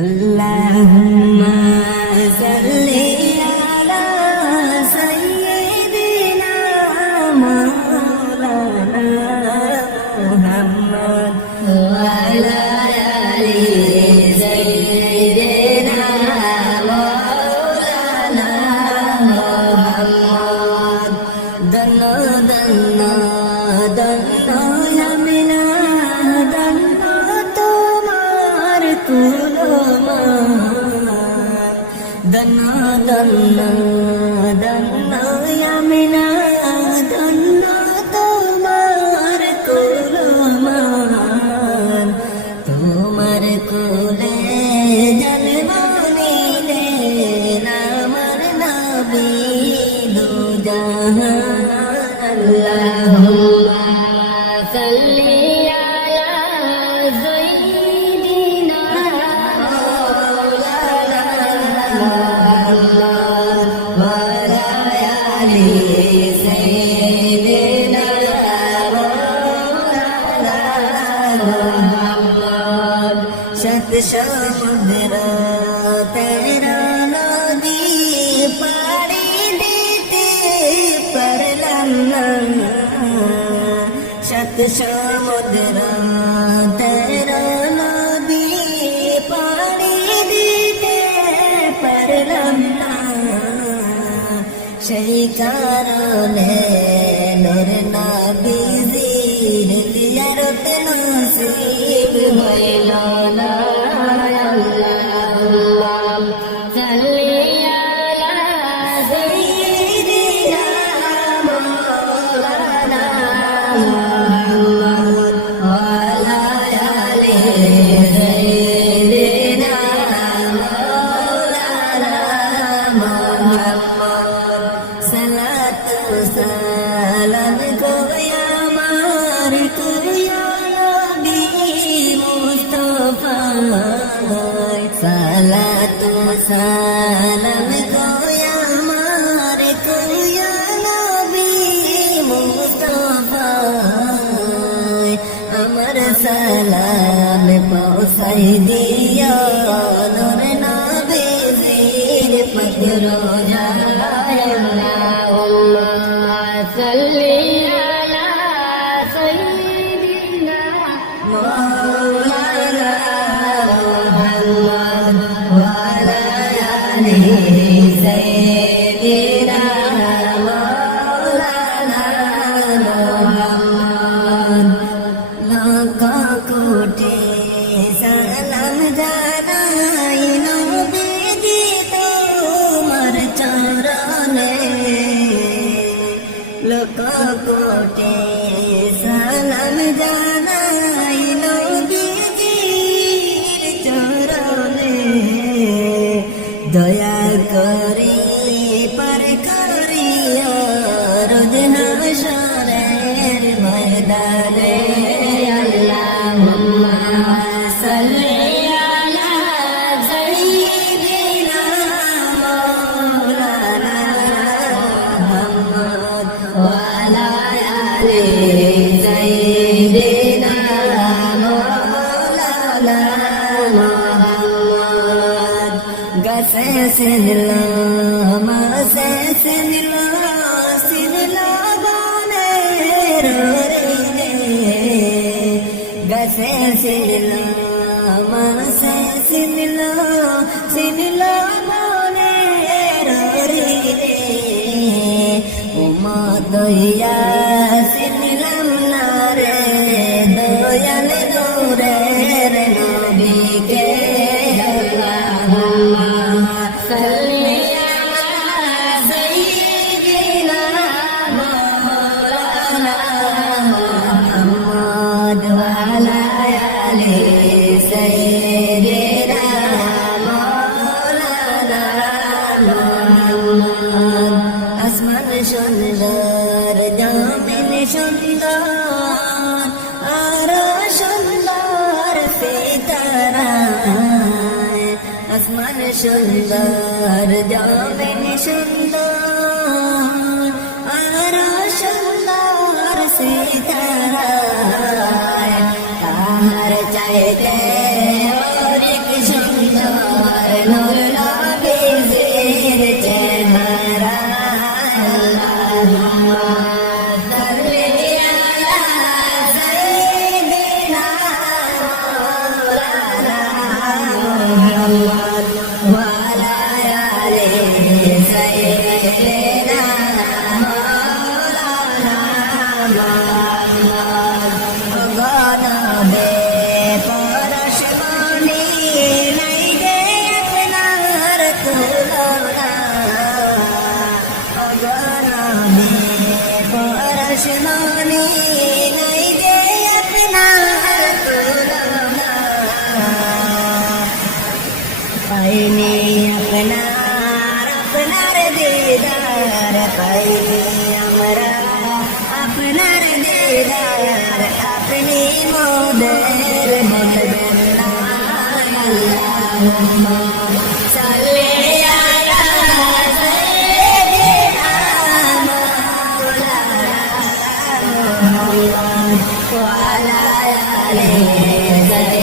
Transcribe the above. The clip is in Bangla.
আল্লাহুম্মা সাল্লি আলা সাইয়্যিদিনা মাওলানা মুহাম্মদ ওয়া আলা আলি সাইয়্যিদিনা মাওলানা মুহাম্মদ দন্ন দন্ন দন্ন আমিনা দন্ন তোমার দন্ন দন্ন দন্ন আমিনা দন্ন তোমার কুলমান তোমার কুলে জন্ম নিলেন আমার নবী দু জাহান আল্লাহুম্মা সাল্লি আলা সাইয়্যিদিনা शत समुद्र तेरा नदी पारी देते परलम शत समुद्र तेरा नदी पारी देते परलम সেই কারণে নূর নবীর জিয়ারত নসিব হইল না আল্লাহুম্মা সাল্লি আলা সাইয়্যিদিনা মাওলানা মুহাম্মদ ওয়া আলা আলি সাইয়্যিদিনা মাওলানা মুহাম্মদ সালাতু সালাম গো আমার কুয়া নবী মুস্তাফা সালাতু সালাম গো আমার কুয়া নবী মুস্তাফা আমার সালাম পৌঁছাই দিও নূর নবীর পথ রোজায় صلي على سيدنا مولانا محمد وعلى آله سيدنا مولانا محمد لقا কোটি সালাম জানাই নবীজি তোমার চরণে লোক কোটে সালাম জানাই নবীজির চরণে দয়া করে পার করিয়া রোজ হাশরের ময়দানে আল্লাহুম্মা সাল্লি আলা সাইয়্যিদিনা মাওলানা মুহাম্মদ ওয়া আলা আলি সাইয়্যিদিনা মাওলানা মুহাম্মদ গাছে সিনলাম সিনলা বনের রে গাছে সিনলাম সিনলা বনের রে উমা দয়া সিনলাম না রে দয়াল নূরের নবীকে আল্লাহুম্মা সাল্লি আলা সাইয়্যিদিনা মাওলানা মুহাম্মদ ওয়া আলা আলি সাইয়্যিদিনা মাওলানা মুহাম্মদ আসমান সুন্দর জমিন সুন্দর আর সুন্দর সিতারা আসমান সুন্দর জমিন সুন্দর আর সুন্দর সিতারা তাহার চাইতে অনেক সুন্দর পাইনি আপনার দিদার পাইনি আমরা আপনার দিদার আপনি মোদের বলবেন না আল্লাহুম্মা সাল্লি আলা সাইয়্যিদিনা মাওলানা মুহাম্মদ ওয়া আলা আলিহি